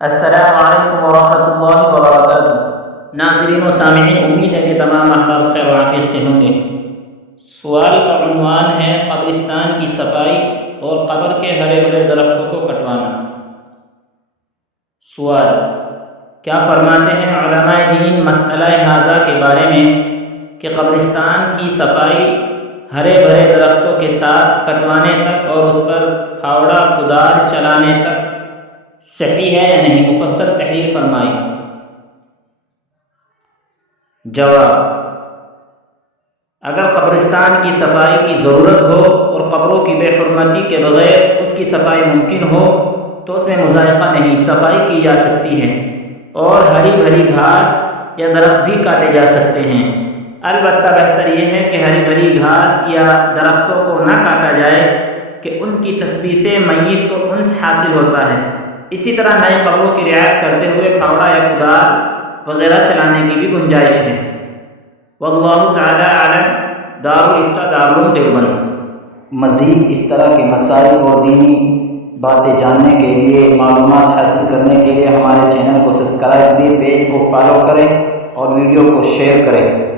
السلام علیکم ورحمۃ اللہ وبرکاتہ۔ ناظرین و سامعین، امید ہے کہ تمام احباب خیر و عافیت سے ہوں گے۔ سوال کا عنوان ہے قبرستان کی صفائی اور قبر کے ہرے بھرے درختوں کو کٹوانا۔ سوال: کیا فرماتے ہیں علماء دین مسئلہ ھذا کے بارے میں کہ قبرستان کی صفائی ہرے بھرے درختوں کے ساتھ کٹوانے تک اور اس پر پھاوڑا کدال چلانے تک صحیح ہے یا نہیں؟ مفصل تحریر فرمائیں۔ جواب: اگر قبرستان کی صفائی کی ضرورت ہو اور قبروں کی بے حرمتی کے بغیر اس کی صفائی ممکن ہو تو اس میں مضائقہ نہیں، صفائی کی جا سکتی ہے اور ہری بھری گھاس یا درخت بھی کاٹے جا سکتے ہیں۔ البتہ بہتر یہ ہے کہ ہری بھری گھاس یا درختوں کو نہ کاٹا جائے کہ ان کی تسبیح سے میت کو انس حاصل ہوتا ہے۔ اسی طرح نئی قبروں کی رعایت کرتے ہوئے پھاوڑا یا کدال وغیرہ چلانے کی بھی گنجائش ہے۔ واللہ تعالی اعلم۔ دارالفتہ دارالعلوم دیوبند۔ مزید اس طرح کے مسائل اور دینی باتیں جاننے کے لیے، معلومات حاصل کرنے کے لیے ہمارے چینل کو سبسکرائب کریں، پیج کو فالو کریں اور ویڈیو کو شیئر کریں۔